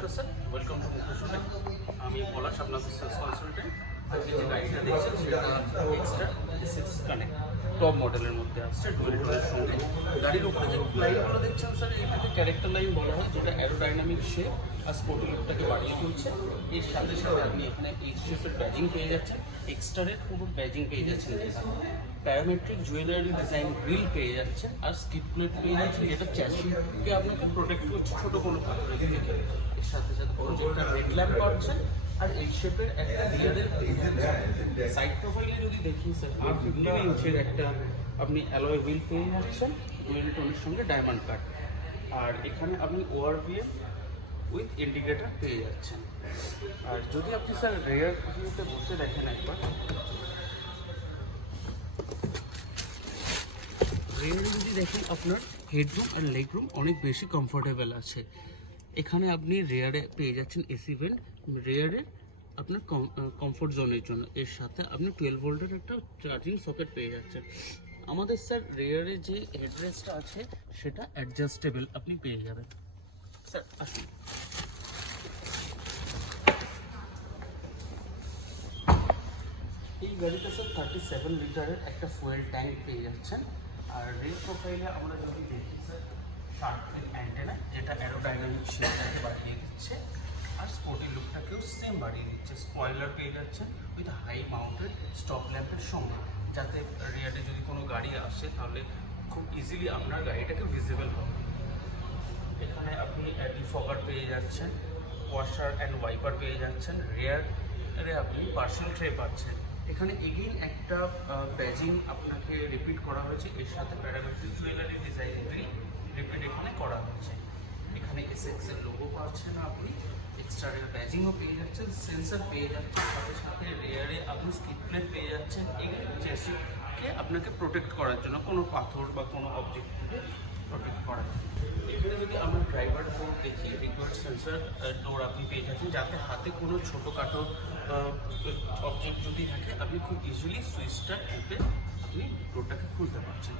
নমস্কার sir, welcome to Mukesh. আমি পলাশ, আপনাদের সেলস কনসালটেন্ট। আজকে যে গাড়িটা দেখছেন সেটা এক্সট্রা সিক্স কানেক্ট টপ মডেলের মধ্যে আসছে ডুয়েল টোনের সঙ্গে। গাড়ির উপরে যে লাইনগুলো দেখছেন স্যার, এটাকে ক্যারেক্টার লাইন বলা হয়, যেটা অ্যারোডাইনামিক শেপ আর স্পোর্টি লুকটাকে বাড়িয়ে তুলছে। এর সাথে সাথে আপনি এখানে এইচ শেপের ব্যাজিং পেয়ে যাচ্ছেন, এক্সট্রারের পুরো ব্যাজিং পেয়ে যাচ্ছেন, প্যারামেট্রিক জুয়েলারি ডিজাইন গ্রিল পেয়ে যাচ্ছেন, আর স্কিড প্লেট পেয়ে যাচ্ছেন, যেটা চ্যাসিকে আপনাকে প্রোটেক্ট করছে ছোটো কোনো পাথরের থেকে। এর সাথে সাথে প্রজেক্টর রেড ল্যাম্প পাচ্ছেন, আর এই শেপের একটা রিয়ারের সাইড প্রোফাইলে যদি দেখি স্যার, 15 ইঞ্চের একটা আপনি অ্যালয় হুইল পেয়ে যাচ্ছেন ডুয়েল টোনের সঙ্গে ডায়মন্ড কাট। আর এখানে আপনি ওআরভিএম উইথ ইন্ডিকেটার পেয়ে যাচ্ছেন। আর যদি আপনি স্যার রেয়ার ভিউতে বসে দেখেন একবার, রেয়ারে যদি দেখেন আপনার হেডরুম আর লেগ রুম অনেক বেশি কমফোর্টেবল আছে। এখানে আপনি রেয়ারে পেয়ে যাচ্ছেন এসি ভেন্ট, রেয়ারে আপনার কমফোর্ট জোনের জন্য। এর সাথে আপনি 12 ভোল্টের একটা চার্জিং সকেট পেয়ে যাচ্ছেন। আমাদের স্যার রেয়ারে যে হেডরেস্টটা আছে সেটা অ্যাডজাস্টেবল আপনি পেয়ে যাবেন। স্যার আসুন। এই গাড়িতে স্যার 37 লিটারের একটা ফুয়েল ট্যাঙ্ক পেয়ে যাচ্ছেন। আর রেল প্রোফাইলে আমরা যদি দেখি স্যার, শার্প ফিন অ্যান্টেনা, যেটা অ্যারোডাইনামিক শেপটাকে বাড়িয়ে দিচ্ছে আর স্পোর্টি লুকটাকেও সেম বাড়িয়ে দিচ্ছে। স্পয়লার পেয়ে যাচ্ছেন উইথ হাই মাউন্টেড স্টপ ল্যাম্পের সঙ্গে, যাতে রিয়ারে যদি কোনো গাড়ি আসে তাহলে খুব ইজিলি আপনার গাড়িটাকে ভিজিবল হবে। এখানে আপনি ডিফগার পেয়ে যাচ্ছেন, ওয়াশার অ্যান্ড ওয়াইপার পেয়ে যাচ্ছেন, রেয়ারে আপনি পার্সেল ট্রে পাচ্ছেন। এখানে এগেইন একটা ব্যাজিং আপনাকে রিপিট করা হয়েছে, এর সাথে প্যারামেট্রিক জুয়েলারি ডিজাইন রিপিট এখানে করা হয়েছে। এখানে এসএক্স এর লোগো পাচ্ছেন আপনি, এক্সট্রা ব্যাজিংও পেয়ে যাচ্ছেন, সেন্সর পেয়ে যাচ্ছেন, সাথে সাথে রেয়ারে আপনি স্কিড প্লেট পেয়ে যাচ্ছেন, এই চ্যাসিসকে আপনাকে প্রোটেক্ট করার জন্য, কোনো পাথর বা কোনো অবজেক্ট থেকে প্রোটেক্ট করার জন্য। এখানে যদি আমরা ড্রাইভার ডোর দেখি, রিকোয়ার্ড সেন্সর ডোর আপনি পেয়ে যাচ্ছেন, যাতে হাতে কোনো ছোটোখাটো অবজেক্ট যদি থাকে আপনি খুব ইজিলি সুইচটা টিপে আপনি ডোরটাকে খুলতে পারছেন।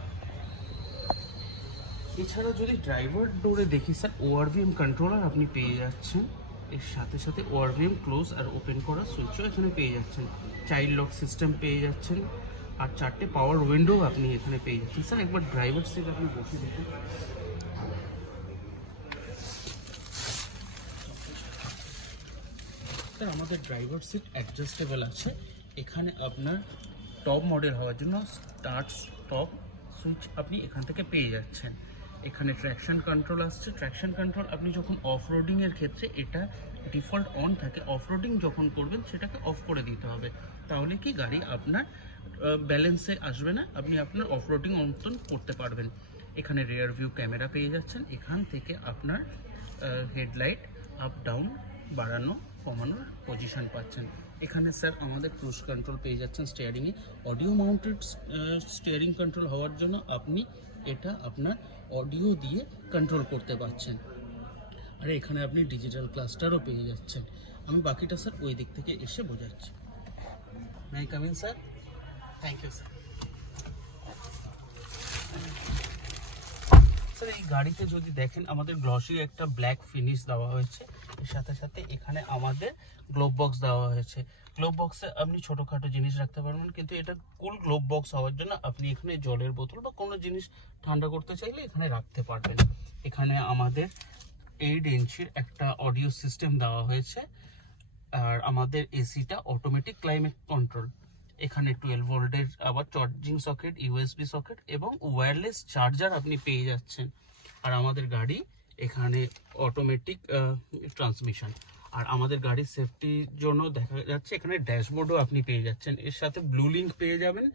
এছাড়া যদি ড্রাইভার ডোরে দেখি স্যার, ওআরভিএম কন্ট্রোলার আপনি পেয়ে যাচ্ছেন, এর সাথে সাথে ওআরভিএম ক্লোজ আর ওপেন করার সুইচও এখানে পেয়ে যাচ্ছেন, চাইল্ড লক সিস্টেম পেয়ে যাচ্ছেন, আর 4টে পাওয়ার উইন্ডো আপনি এখানে পেয়ে যাচ্ছেন। স্যার একবার ড্রাইভার সিট আপনি বসে দেখুন। স্যার আমাদের ড্রাইভার সিট অ্যাডজাস্টেবল আছে। এখানে আপনার টপ মডেল হওয়ার জন্য স্টার্ট স্টপ সুইচ আপনি এখান থেকে পেয়ে যাচ্ছেন। এখানে ট্র্যাকশন কন্ট্রোল আসছে, ট্র্যাকশন কন্ট্রোল আপনি যখন অফ রোডিংয়ের ক্ষেত্রে এটা ডিফল্ট অন থাকে, অফ রোডিং যখন করবেন সেটাকে অফ করে দিতে হবে, তাহলে কি গাড়ি আপনার ব্যালেন্সে আসবে না, আপনি আপনার অফ রোডিং অন্তন করতে পারবেন। এখানে রিয়ার ভিউ ক্যামেরা পেয়ে যাচ্ছেন, এখান থেকে আপনার হেডলাইট আপ ডাউন বাড়ানো কমানোর পজিশন পাচ্ছেন। এখানে স্যার আমাদের ক্রুজ কন্ট্রোল পেয়ে যাচ্ছেন স্টিয়ারিংয়ে, অডিও মাউন্টেড স্টিয়ারিং কন্ট্রোল হওয়ার জন্য আপনি এটা আপনার অডিও দিয়ে কন্ট্রোল করতে পারছেন। আর এখানে আপনি ডিজিটাল ক্লাস্টারও পেয়ে যাচ্ছেন। আমি বাকিটা স্যার ওই দিক থেকে এসে বোঝাচ্ছি। May I come in sir? Thank you sir. Sir এই গাড়িতে যদি দেখেন, আমাদের গ্লসি একটা ব্ল্যাক ফিনিশ দেওয়া হয়েছে, এর সাথে সাথে এখানে আমাদের গ্লোভ বক্স দেওয়া হয়েছে। গ্লোভ বক্সে আপনি ছোটোখাটো জিনিস রাখতে পারবেন, কিন্তু এটা কুল গ্লোভ বক্স হওয়ার জন্য আপনি এখানে জলের বোতল বা কোনো জিনিস ঠান্ডা করতে চাইলে এখানে রাখতে পারবেন। এখানে আমাদের 8 ইঞ্চির একটা অডিও সিস্টেম দেওয়া হয়েছে, আর আমাদের এসিটা অটোমেটিক ক্লাইমেট কন্ট্রোল। এখানে 12 ভোল্টের আবার চার্জিং সকেট, ইউএসবি সকেট এবং ওয়্যারলেস চার্জার আপনি পেয়ে যাচ্ছেন। আর আমাদের গাড়ি এখানে অটোমেটিক ট্রান্সমিশন। আর আমাদের গাড়ির সেফটির জন্য দেখা যাচ্ছে এখানে ড্যাশবোর্ডও আপনি পেয়ে যাচ্ছেন। এর সাথে ব্লু লিঙ্ক পেয়ে যাবেন।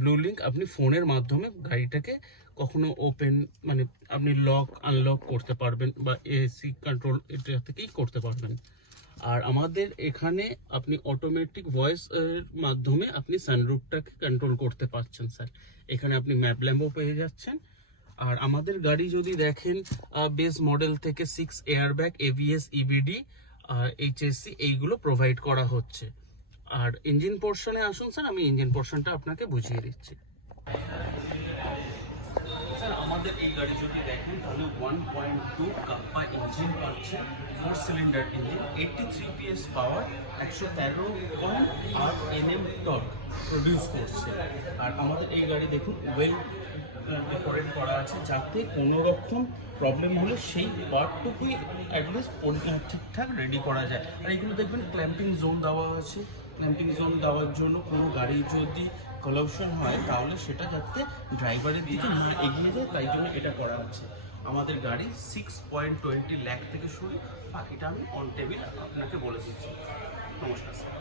ব্লু লিঙ্ক আপনি ফোনের মাধ্যমে গাড়িটাকে কখনো ওপেন, মানে আপনি লক আনলক করতে পারবেন, বা এসি কন্ট্রোল এটা থেকেই করতে পারবেন। আর আমাদের এখানে আপনি অটোমেটিক ভয়েস এর মাধ্যমে আপনি সানরুফটাকে কন্ট্রোল করতে পারছেন স্যার। এখানে আপনি ম্যাপ ল্যাম্পও পেয়ে যাচ্ছেন। আর আমাদের গাড়ি যদি দেখেন, বেস মডেল থেকে 6 এয়ারব্যাগ, এবিএস, ইবিডি, এইচএসসি এইগুলো প্রোভাইড করা হচ্ছে। আর ইঞ্জিন পোর্শনে আসুন স্যার, আমি ইঞ্জিন পোর্শনটা আপনাকে বুঝিয়ে দিচ্ছি। স্যার আমাদের এই গাড়ি যদি দেখেন তাহলে 1.2 কাপ্পা ইঞ্জিন পাচ্ছে, 4 সিলিন্ডার ইঞ্জিন, 83 PS পাওয়ার, 113.8 Nm টর্ক প্রডিউস করছে। আর আমাদের এই গাড়ি দেখুন ওয়েল ডেকোরেট করা আছে, যাতে কোনো রকম প্রবলেম হলে সেই পার্টটুকুই অ্যাটলিস্ট ঠিকঠাক রেডি করা যায়। আর এগুলো দেখবেন ক্ল্যাম্পিং জোন দেওয়া আছে, ক্ল্যাম্পিং জোন দেওয়ার জন্য কোনো গাড়ি যদি কলাপশন হয় তাহলে সেটা যাতে ড্রাইভারের দিকে না এগিয়ে যায়, তাই জন্য এটা করা আছে। আমাদের গাড়ি 6.20 লাখ থেকে শুরু, বাকিটা আমি অন টেবিল আপনাকে বলে দিচ্ছি। নমস্কার স্যার।